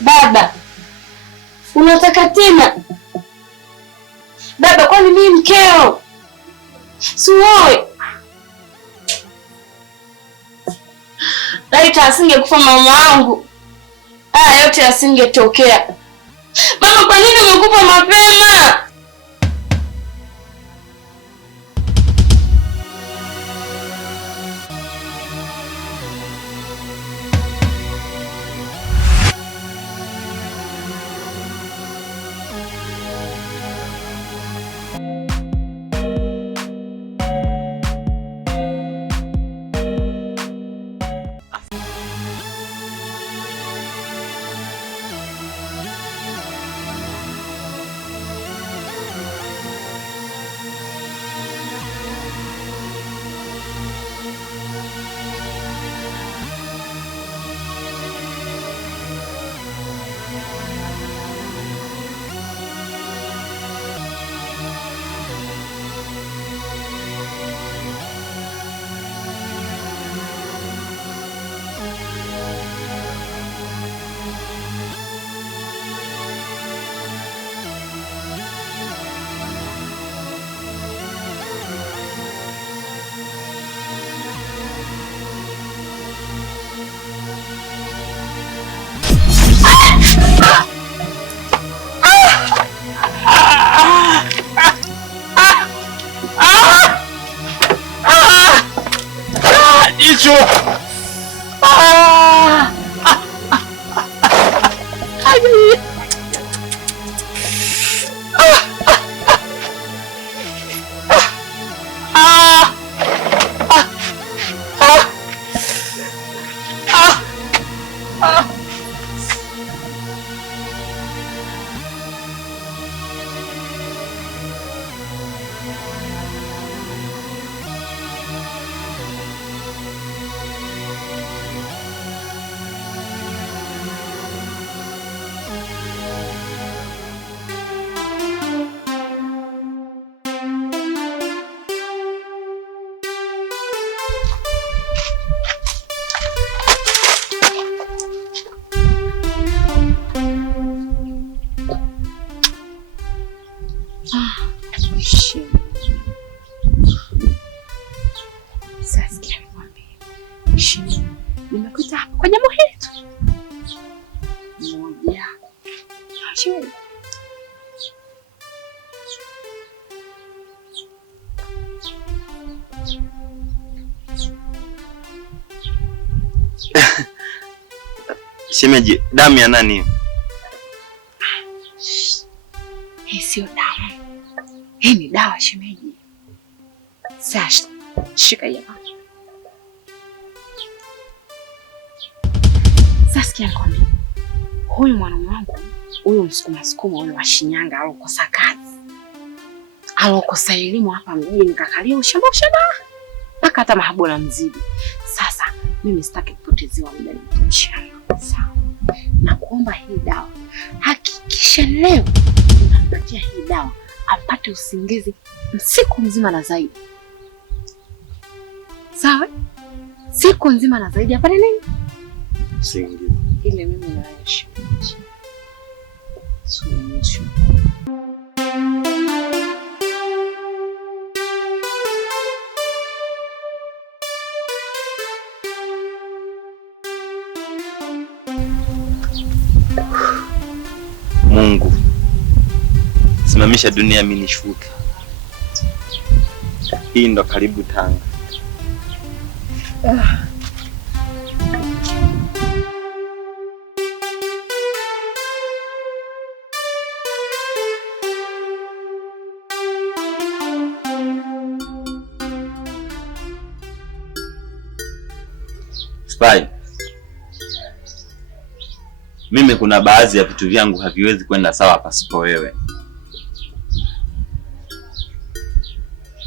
Baba, unataka tena? Baba, kwani mimi mkeo? Suoe. Laita asingekufa mama wangu, haya yote yasingetokea. Mama, kwa nini umekufa mapema? Nimekuita hapa kwa jambo hili tu moja. Shemeji, damu ya nani? Hii sio damu. Hii ni dawa shemeji. Sasa shika hii hapa. Sasa nikwambie, huyu mwanaume wangu, huyu msukuma huyu wa Shinyanga alokosa kazi, alokosa elimu hapa mjini, kakalia ushamba mpaka hata mahabu na mzidi. Sasa mimi sitaki kupotezewa muda, nimekuchana. Sawa, na kuomba hii dawa, hakikisha leo unampatia hii dawa apate usingizi siku nzima na zaidi. Sawa, siku nzima na zaidi apate nini? Usingizi. Ile mimi naishi. Suluhisho. Mungu, simamisha dunia mimi nishuke. Hii ndo karibu Tanga. Spy. Mimi kuna baadhi ya vitu vyangu haviwezi kwenda sawa pasipo wewe.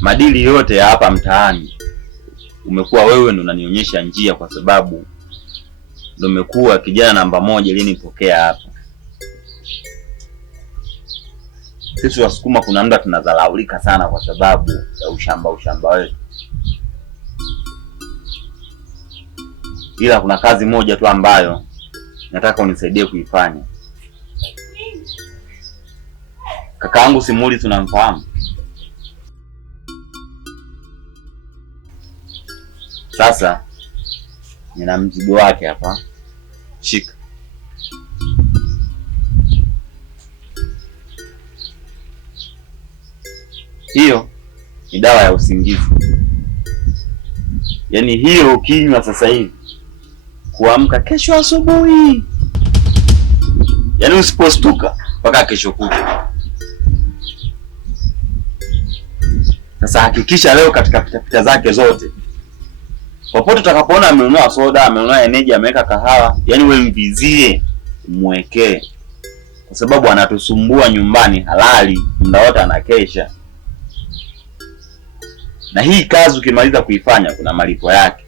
Madili yote ya hapa mtaani umekuwa wewe ndo unanionyesha njia, kwa sababu ndo umekuwa kijana namba moja alinipokea hapa. Sisi Wasukuma kuna muda tunadhalaulika sana kwa sababu ya ushamba wetu. Ila kuna kazi moja tu ambayo nataka unisaidie kuifanya. Kakaangu Simuli tunamfahamu. Sasa nina mzigo wake hapa. Shika. Hiyo ni dawa ya usingizi. Yaani hiyo ukinywa sasa hivi, kuamka kesho asubuhi, yaani usipostuka mpaka kesho kutwa. Sasa hakikisha leo katika pitapita zake zote, popote utakapoona amenunua soda, amenunua energy, ameweka kahawa, yaani wewe mvizie, umwekee, kwa sababu anatusumbua nyumbani halali, muda wote anakesha. Na hii kazi ukimaliza kuifanya kuna malipo yake.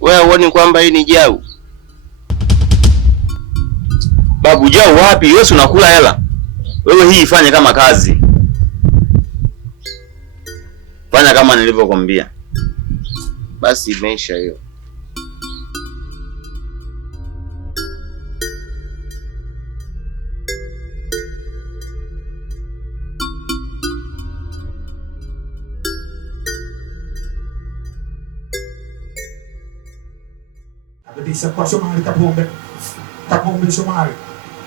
Wewe uone kwamba hii ni jau? Babu, jau wapi? Wewe unakula hela. Wewe hii ifanye kama kazi. Fanya kama nilivyokuambia. Basi imeisha hiyo. Adibisha kwa Shomari Kapombe. Kapombe Shomari.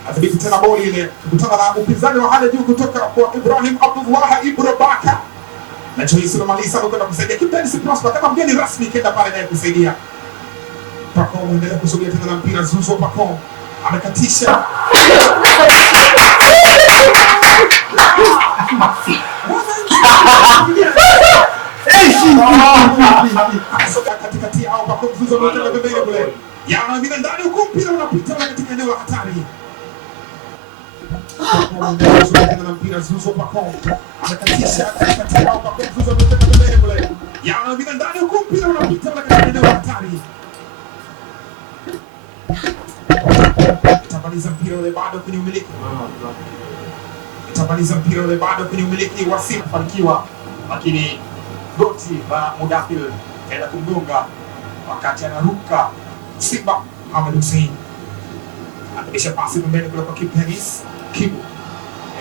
Adibisha tena boli ile kutana na upinzani wa hali juu kutoka kwa Ibrahim Abdullah Ibro Baka. Na Joyce Malisa kwenda kusaidia Kipteni Prosper kama mgeni rasmi kenda pale naye kusaidia. Pako muendelea kusogea tena na mpira Zuzo Pako. Amekatisha. Katikati au Pako Zuzo mtenda pembeni kule. Yana bila ndani huko mpira unapita katika eneo la hatari. Na mpira Zuzo Pako. Amekatisha katikati au Pako Zuzo mtenda pembeni kule. Yana bila ndani huko mpira unapita katika eneo la hatari. Itamaliza mpira ule bado kwenye umiliki. Itamaliza mpira ule bado kwenye umiliki wa Simba fanikiwa, lakini goti la Mudafil kaenda kumgonga wakati anaruka Simba. Ahmed Hussein anabisha pasi pembeni kule kwa Kiptenis Kibu.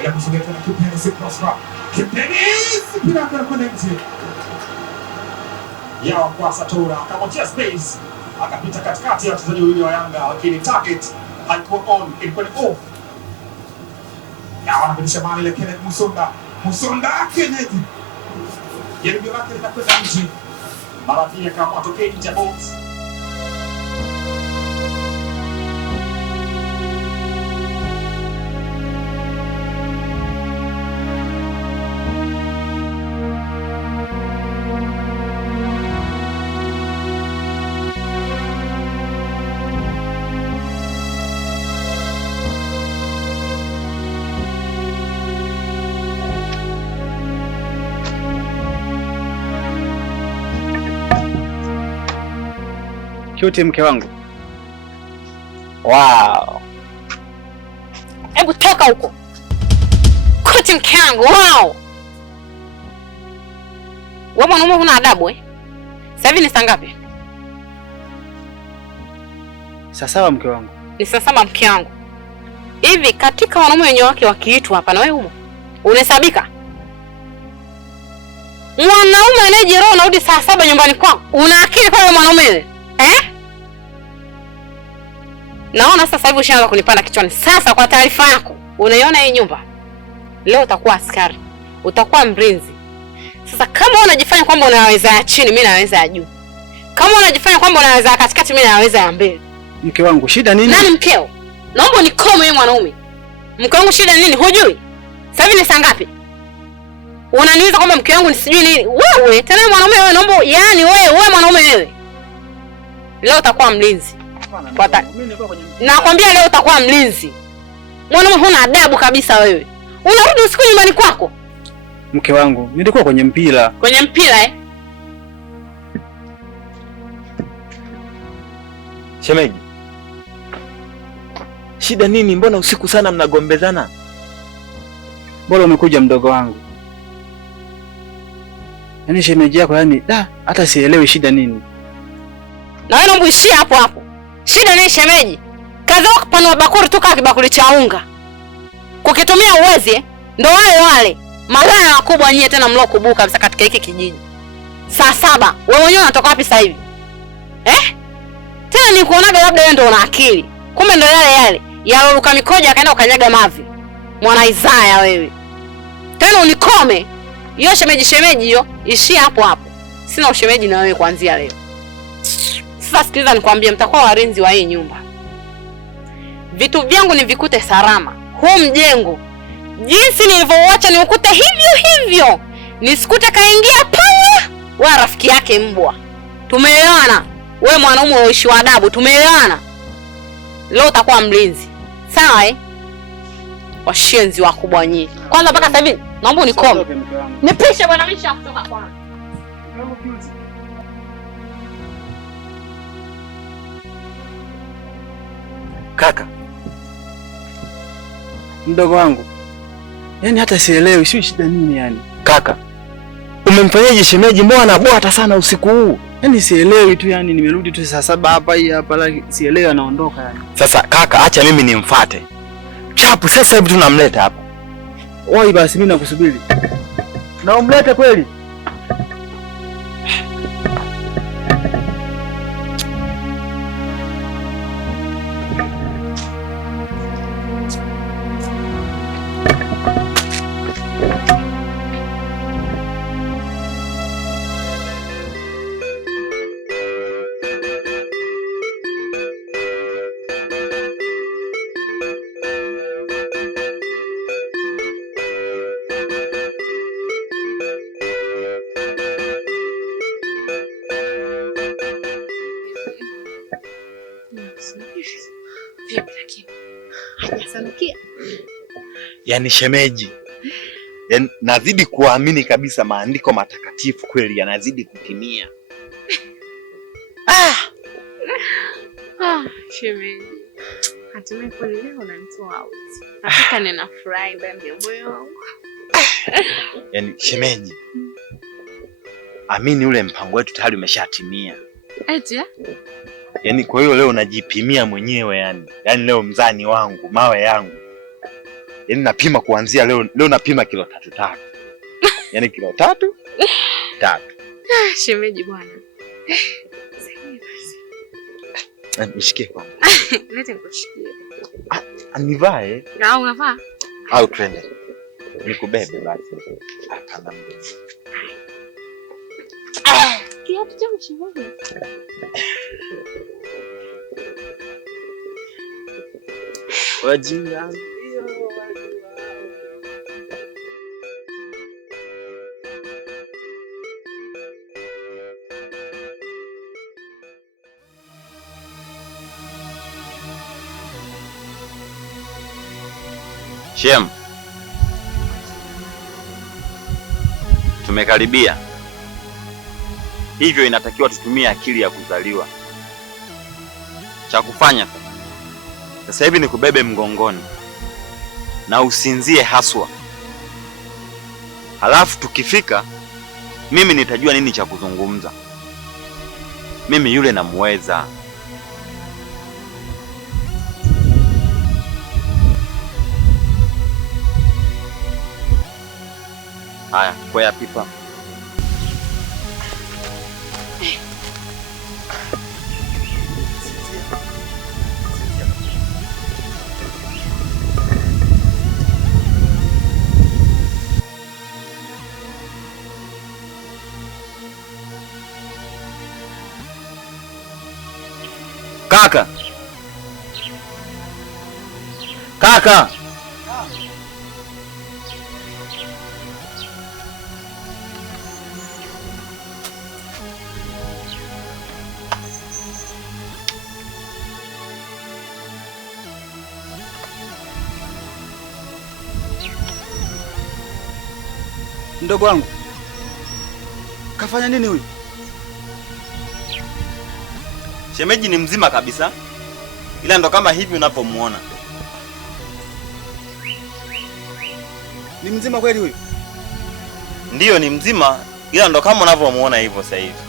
Ile kusogea tena Kiptenis Prosper. Kiptenis mpira kwenda nje. Yao kwa Satora akamwachia space, akapita katikati ya wachezaji wawili wa Yanga, lakini target haikuwa on, ilikuwa ni off. Yao anabadilisha mali ile Kenneth Musonda. Musonda Kenneth. Jaribio lake linakwenda nje. Marafi akaamua tokea nje ya box. Cute mke wangu. Wow. Hebu toka huko. Cute mke wangu. Wow. Wewe mwanaume huna adabu eh? Sasa hivi ni saa ngapi? Saa saba mke wangu. Ni saa saba mke wangu. Hivi katika wanaume wenye wake wakiitwa hapa na wewe humo unahesabika? Mwanaume anayejiroa unarudi saa saba nyumbani kwako. Una akili kwa mwanaume wewe? Naona sasa hivi ushaanza kunipanda kichwani. Sasa kwa taarifa yako, unaiona hii nyumba? Leo utakuwa askari, utakuwa mlinzi. Sasa kama unajifanya kwamba unaweza ya chini, mimi naweza ya juu. Kama unajifanya kwamba unaweza ya katikati, mimi naweza ya mbele. Mke wangu, shida nini? Nani mkeo? Naomba nikome wewe mwanaume. Mke wangu shida nini? Hujui? Sasa hivi ni saa ngapi? Unaniuliza kwamba mke wangu ni sijui nini? Wewe, tena mwanaume wewe, naomba yani wewe mwanaume wewe. Leo utakuwa mlinzi. Nakwambia leo utakuwa mlinzi. Mwanaume huna adabu kabisa wewe. Unarudi usiku nyumbani kwako. Mke wangu, nilikuwa kwenye mpira. Kwenye mpira eh? Shemeji. Shida nini? Mbona usiku sana mnagombezana? Bora umekuja mdogo wangu. Yaani shemeji yako hata sielewi shida nini. Na wewe naomba uishie hapo hapo. Shida ni shemeji. Kazi yako kupanua bakuli tu kama kibakuli cha unga. Kukitumia uwezi, ndo wale malaya wakubwa nyie tena mlo kubuka kabisa katika hiki kijiji. Saa 7, wewe mwenyewe unatoka wapi sasa hivi? Tena nikuonaga labda wewe ndo una akili. Kumbe ndo yale yaloruka mikoja akaenda ukanyaga mavi. Mwana Isaya wewe. Tena unikome. Hiyo shemeji hiyo ishia hapo hapo. Sina ushemeji na wewe kuanzia leo. Sasa sikiliza nikwambie, mtakuwa walinzi wa hii nyumba. Vitu vyangu nivikute salama. Huu mjengo jinsi nilivyouacha niukute hivyo. Nisikute kaingia panya wala rafiki yake mbwa. Tumeelewana? Wewe mwanaume uishi wa adabu, tumeelewana? Leo utakuwa mlinzi. Sawa Washenzi wakubwa nyinyi. Kwanza mpaka sasa hivi naomba unikome. Nipishe bwana, mimi nishakutoka kwanza. Kaka. Mdogo wangu. Yaani hata sielewi sio shida nini yani. Kaka, umemfanyaje shemeji? Mbona anabwata sana usiku huu? Yaani sielewi tu yani, nimerudi tu saa 7 hapa lakini sielewi anaondoka yani. Sasa kaka, acha mimi nimfuate. Chapu sasa hivi tunamleta hapa. Oi basi mimi nakusubiri. Na umlete kweli? Yaani shemeji, yaani nazidi kuamini kabisa maandiko matakatifu kweli yanazidi kutimia. Shemeji. Hatimaye kweli leo unanitoa out. Hakika ninafurahi ndani ya moyo wangu. Yaani shemeji, amini ule mpango wetu tayari umeshatimia. Eti? Yaani kwa hiyo leo najipimia mwenyewe yani. Yaani leo mzani wangu, mawe yangu. Yaani napima kuanzia leo napima kilo 3. Yaani kilo 3. Shemeji bwana. Nishikie kwangu. Lete nikushikie. Nivae? Na unavaa? Au twende. Nikubebe basi. Hapana mimi. Kiatu changu shemeji. Wajinga. Shem, tumekaribia. Hivyo inatakiwa tutumie akili ya kuzaliwa. Cha kufanya sasa hivi ni kubebe mgongoni na usinzie haswa. Halafu tukifika mimi nitajua nini cha kuzungumza. Mimi yule namuweza. Haya, kwea pipa. Kaka. Kaka. Mdogo wangu. Kafanya nini huyu? Shemeji ni mzima kabisa. Ila ndo kama hivi unapomuona. Ni mzima kweli huyu? Ndiyo ni mzima, ila ndo kama unavyomuona hivyo sasa hivi.